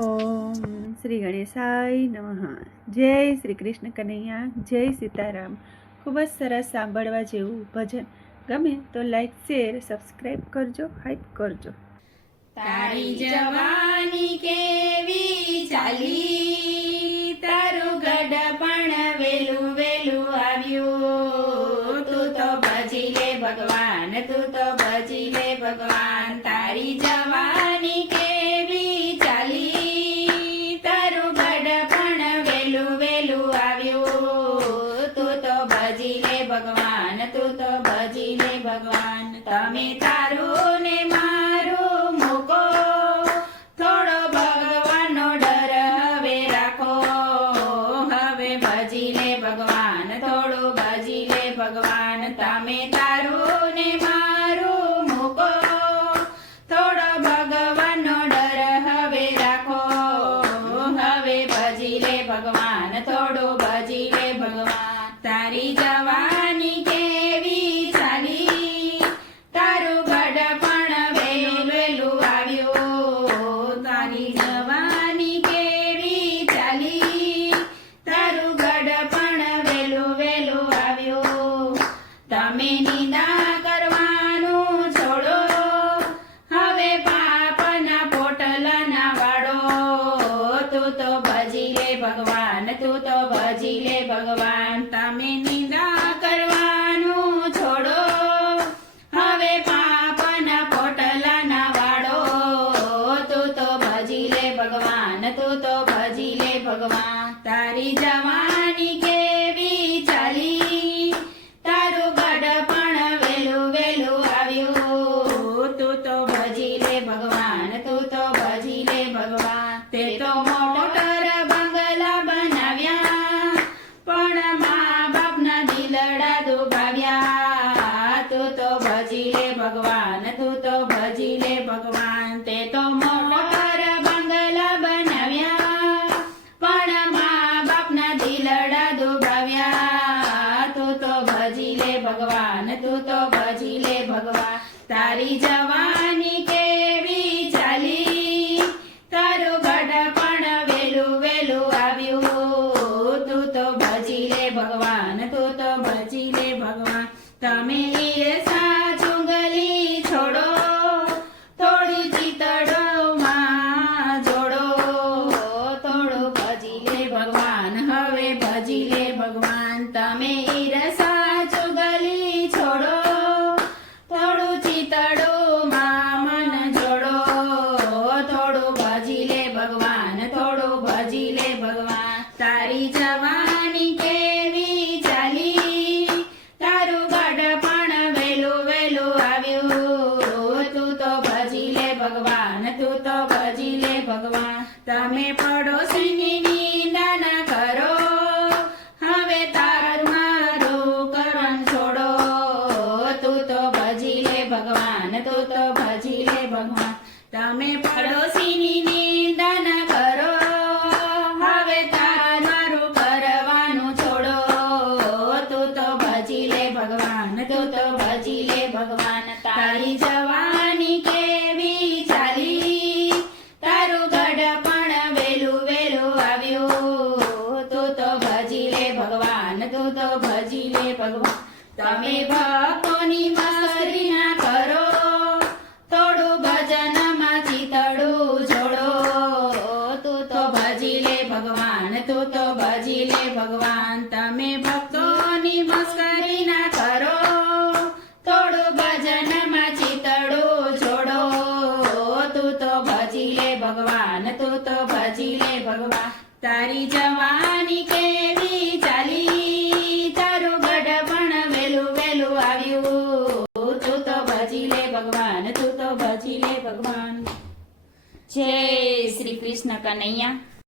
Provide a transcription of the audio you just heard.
ઓમ શ્રી ગણેશાય નમઃ. જય શ્રી કૃષ્ણ કનૈયા, જય સીતારામ. ખૂબ જ સરસ સાંભળવા જેવું ભજન. ગમે તો લાઈક, શેર, સબસ્ક્રાઈબ કરજો, હાઈપ કરજો. તારી જવાની કેવી ચાલી, તારું ગઢપણ વેલું વેલું આવ્યું. તું તો ભજી લે ભગવાન, તું તો ભજી લે ભગવાન. તારી જવાની કેવી ચાલી, તારું ગઢપણ વેલું વેલું આવ્યું. તું તો ભજી લે ભગવાન, તું તો ભજી લે ભગવાન. તમે તારું ને મારું મૂકો, થોડો ભગવાનનો ડર હવે રાખો. હવે ભજી લે ભગવાન, થોડું ભજી લે ભગવાન. તમે તારું ને મારું મૂકો, થોડો ભગવાનનો ડર હવે રાખો. હવે ભજી લે ભગવાન, થોડું ભજી લે ભગવાન. તારી જવાની કેવી ચાલી, તારું ગઢપણ વેલું વેલું આવ્યું. તારી જવાની કેવી ચાલી, તારું ગઢપણ વેલું વેલું આવ્યું. તમે નિંદા કરવાનું છોડો, હવે પાપના પોટલાના વાળો. તું તો ભજી લે ભગવાન, તું તો ભજી લે ભગવાન. તમે નિંદા કરવાનું છોડો, હવે પાપના પોટલાના વાળો. તું તો ભજી લે ભગવાન, તું તો ભજી લે ભગવાન. તારી જવાની કેવી ચાલી, તારું ગઢપણ વેલું વેલું આવ્યું. તું તો ભજી લે ભગવાન, તું તો ભજી લે ભગવાન. તે તો મોટર બંગલા બનાવ્યા, પણ મા બાપના દિલડા દુભાવ્યા. તું તો ભજી લે ભગવાન, તું તો ભજી લે ભગવાન. તે તો મોટર બંગલા બનાવ્યા, પણ મા બાપના દિલડા દુભાવ્યા. તું તો ભજી લે ભગવાન, તું તો ભજી લે ભગવાન. તારી જવાની કેવી ચાલી, તારું ગઢપણ વેલું વેલું આવ્યું. તું તો ભજી લે ભગવાન, તું તો ભજી લે ભગવાન. તમે ઈર્ષા ચુંગલી છોડો, થોડું ચિતડોમાં જોડો. થોડું ભજી લે ભગવાન, હવે ભજી લે ભગવાન. તમે ઈર્ષા ચુંગલી છોડો, થોડું ચિતડોમાં મન જોડો. થોડું ભજી લે ભગવાન, થોડું ભજી લે ભગવાન. તારી જવાની કેવી ચાલી, તારું ગઢપણ વેલું વેલું આવ્યું. તું તો ભજી લે ભગવાન, તું તો ભજી લે ભગવાન. તમે પડોશીની નિંદા ના કરો, હવે તારું મારું કરવાનું છોડો. તું તો ભજી લે ભગવાન, તું તો ભજી લે ભગવાન. તમે પડોશીની નિંદા ના કરો, હવે તારું કરવાનું છોડો. તું તો ભજી લે ભગવાન, તું તો ભજી લે ભગવાન. તારી જવાની કેવી ચાલી, તારું ગઢપણ વેલું વેલું આવ્યું. તું તો ભજી લે ભગવાન, તું તો ભજી લે ભગવાન. તમે ભક્તોની મસ્કરી ના કરો, થોડું ભજનમાં ચિતડું જોડો. તું તો ભજી લે ભગવાન, તું તો ભજી લે ભગવાન. તમે ભક્તોની મસ્કરી ના કરો, થોડું ભજનમાં ચિતડું જોડો. તું તો ભજી લે ભગવાન, તું તો ભજી લે ભગવાન. તારી જવાની કેવી ચાલી, તારું ગઢપણ વેલું વેલું આવ્યું. તું તો ભજી લે ભગવાન, તું તો ભજી લે ભગવાન. જય શ્રી કૃષ્ણ કનૈયા.